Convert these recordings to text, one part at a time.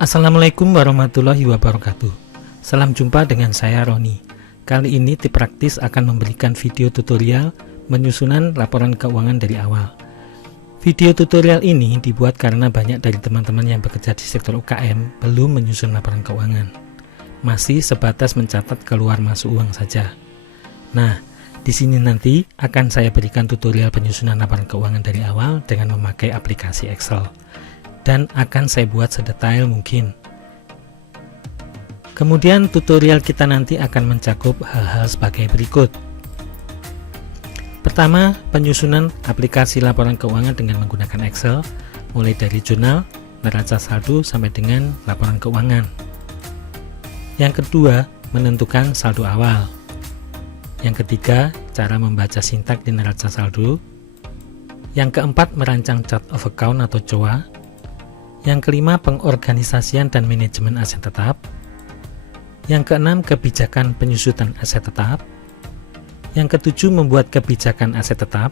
Assalamualaikum warahmatullahi wabarakatuh. Salam jumpa dengan saya Roni. Kali ini Tip Praktis akan memberikan video tutorial penyusunan laporan keuangan dari awal. Video tutorial ini dibuat karena banyak dari teman-teman yang bekerja di sektor UKM belum menyusun laporan keuangan. Masih sebatas mencatat keluar masuk uang saja. Nah, di sini nanti akan saya berikan tutorial penyusunan laporan keuangan dari awal dengan memakai aplikasi Excel. Dan akan saya buat sedetail mungkin. Kemudian tutorial kita nanti akan mencakup hal-hal sebagai berikut. Pertama, penyusunan aplikasi laporan keuangan dengan menggunakan Excel, mulai dari jurnal, neraca saldo sampai dengan laporan keuangan. Yang kedua, menentukan saldo awal. Yang ketiga, cara membaca sintak di neraca saldo. Yang keempat, merancang chart of account atau COA. Yang kelima, pengorganisasian dan manajemen aset tetap. Yang keenam, kebijakan penyusutan aset tetap. Yang ketujuh, membuat kebijakan aset tetap.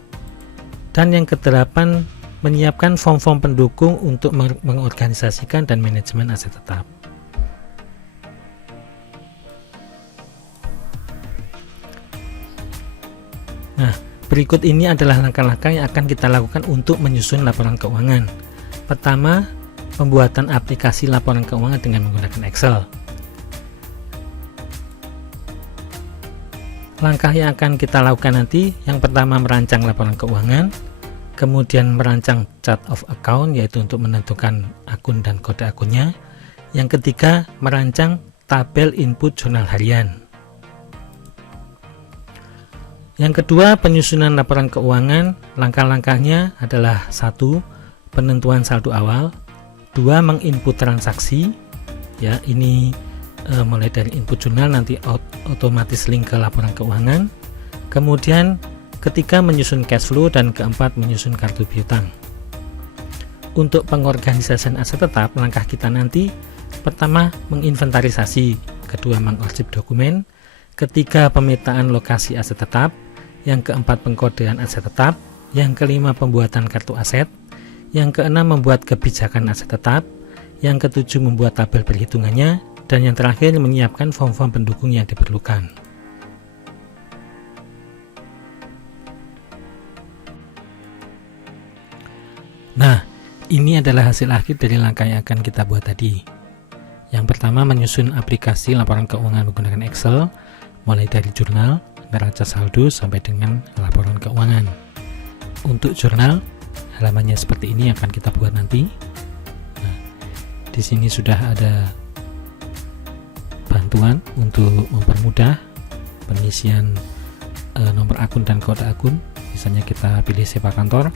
Dan yang kedelapan, menyiapkan form-form pendukung untuk mengorganisasikan dan manajemen aset tetap. Nah, berikut ini adalah langkah-langkah yang akan kita lakukan untuk menyusun laporan keuangan. Pertama, pembuatan aplikasi laporan keuangan dengan menggunakan Excel. Langkah yang akan kita lakukan nanti, yang pertama merancang laporan keuangan, kemudian merancang chart of account yaitu untuk menentukan akun dan kode akunnya. Yang ketiga, merancang tabel input jurnal harian. Yang kedua, penyusunan laporan keuangan. Langkah-langkahnya adalah 1. Penentuan saldo awal. 2. Menginput transaksi, ya ini mulai dari input jurnal nanti otomatis link ke laporan keuangan. Kemudian ketiga, menyusun cash flow, dan keempat, menyusun kartu piutang. Untuk pengorganisasian aset tetap, langkah kita nanti pertama menginventarisasi, kedua mengarsip dokumen, ketiga pemetaan lokasi aset tetap, yang keempat pengkodean aset tetap, yang kelima pembuatan kartu aset, yang keenam membuat kebijakan aset tetap, yang ketujuh membuat tabel perhitungannya, dan yang terakhir menyiapkan form-form pendukung yang diperlukan. Nah, ini adalah hasil akhir dari langkah yang akan kita buat tadi. Yang pertama, menyusun aplikasi laporan keuangan menggunakan Excel, mulai dari jurnal, neraca saldo sampai dengan laporan keuangan. Untuk jurnal, halamannya seperti ini akan kita buat nanti. Nah, di sini sudah ada bantuan untuk mempermudah pengisian nomor akun dan kode akun. Misalnya kita pilih sewa kantor.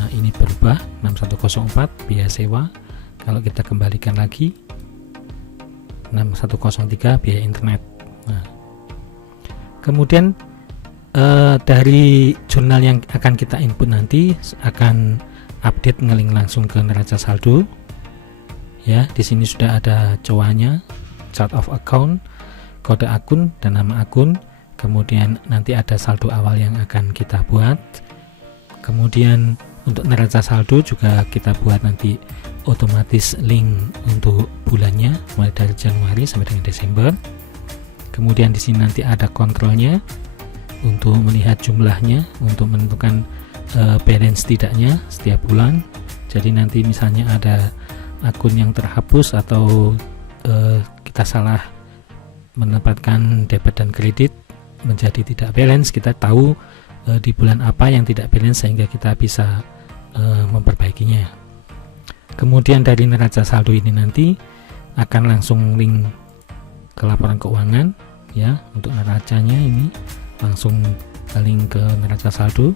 Nah, ini berubah 6104 biaya sewa. Kalau kita kembalikan lagi 6103 biaya internet. Nah, kemudian dari jurnal yang akan kita input nanti akan update ngelink langsung ke neraca saldo. Ya, di sini sudah ada COA-nya, chart of account, kode akun dan nama akun. Kemudian nanti ada saldo awal yang akan kita buat. Kemudian untuk neraca saldo juga kita buat nanti otomatis link untuk bulannya mulai dari Januari sampai dengan Desember. Kemudian di sini nanti ada kontrolnya untuk melihat jumlahnya, untuk menentukan balance tidaknya setiap bulan. Jadi nanti misalnya ada akun yang terhapus atau kita salah menempatkan debit dan kredit menjadi tidak balance, kita tahu di bulan apa yang tidak balance sehingga kita bisa memperbaikinya. Kemudian dari neraca saldo ini nanti akan langsung link ke laporan keuangan, ya. Untuk neracanya ini langsung link ke neraca saldo,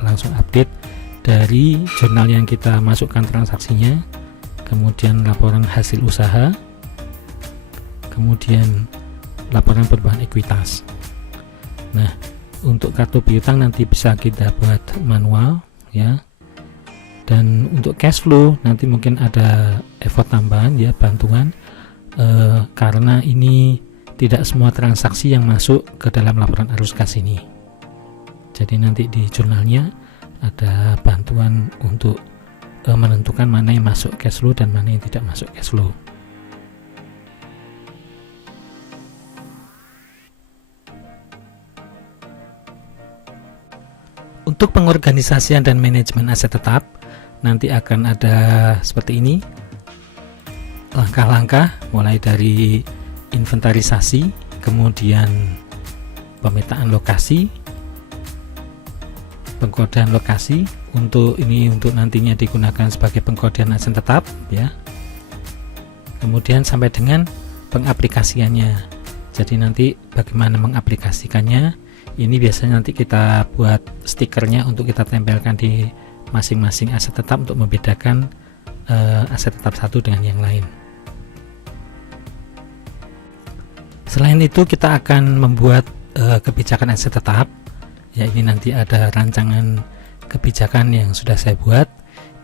langsung update dari jurnal yang kita masukkan transaksinya, kemudian laporan hasil usaha, kemudian laporan perubahan ekuitas. Nah, untuk kartu piutang nanti bisa kita buat manual, ya. Dan untuk cash flow nanti mungkin ada effort tambahan, ya, bantuan karena ini tidak semua transaksi yang masuk ke dalam laporan arus kas ini. Jadi nanti di jurnalnya ada bantuan untuk menentukan mana yang masuk cash flow dan mana yang tidak masuk cash flow. Untuk pengorganisasian dan manajemen aset tetap, nanti akan ada seperti ini langkah-langkah, mulai dari inventarisasi, kemudian pemetaan lokasi, pengkodean lokasi. Untuk nantinya digunakan sebagai pengkodean aset tetap ya. Kemudian sampai dengan pengaplikasiannya. Jadi nanti bagaimana mengaplikasikannya, ini biasanya nanti kita buat stikernya untuk kita tempelkan di masing-masing aset tetap untuk membedakan aset tetap satu dengan yang lain. Selain itu kita akan membuat kebijakan aset tetap ya. Ini nanti ada rancangan kebijakan yang sudah saya buat.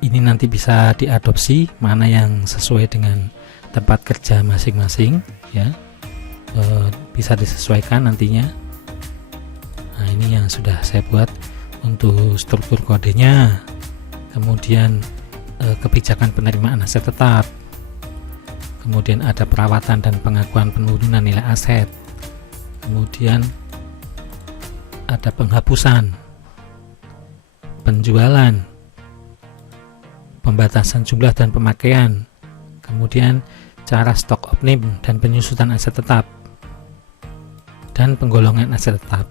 Ini nanti bisa diadopsi mana yang sesuai dengan tempat kerja masing-masing ya, bisa disesuaikan nantinya. Nah, ini yang sudah saya buat untuk struktur kodenya, kemudian kebijakan penerimaan aset tetap, kemudian ada perawatan dan pengakuan penurunan nilai aset, kemudian ada penghapusan, penjualan, pembatasan jumlah dan pemakaian, kemudian cara stok opnim dan penyusutan aset tetap, dan penggolongan aset tetap.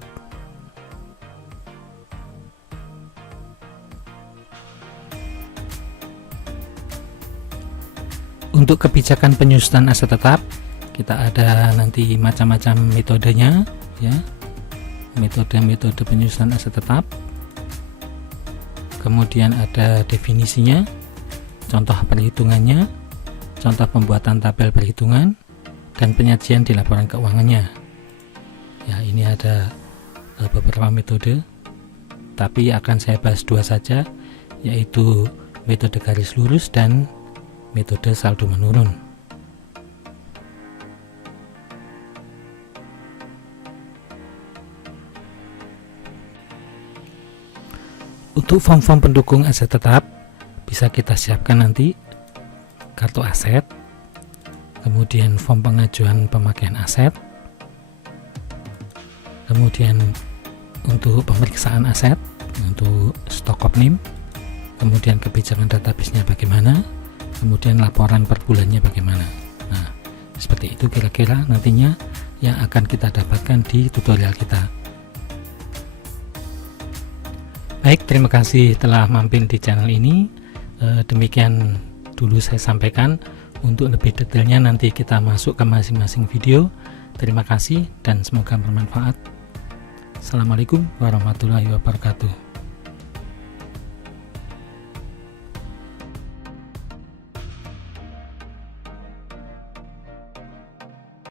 Untuk kebijakan penyusutan aset tetap, kita ada nanti macam-macam metodenya ya, metode penyusunan aset tetap. Kemudian ada definisinya, contoh perhitungannya, contoh pembuatan tabel perhitungan, dan penyajian di laporan keuangannya. Ya, ini ada beberapa metode, tapi akan saya bahas dua saja, yaitu metode garis lurus dan metode saldo menurun. Untuk form-form pendukung aset tetap bisa kita siapkan nanti kartu aset, kemudian form pengajuan pemakaian aset, kemudian untuk pemeriksaan aset, untuk stok opnim, kemudian kebijakan database-nya bagaimana, kemudian laporan per bulannya bagaimana. Nah, seperti itu kira-kira nantinya yang akan kita dapatkan di tutorial kita. Baik, terima kasih telah mampir di channel ini. Demikian dulu saya sampaikan. Untuk lebih detailnya nanti kita masuk ke masing-masing video. Terima kasih dan semoga bermanfaat. Assalamualaikum warahmatullahi wabarakatuh.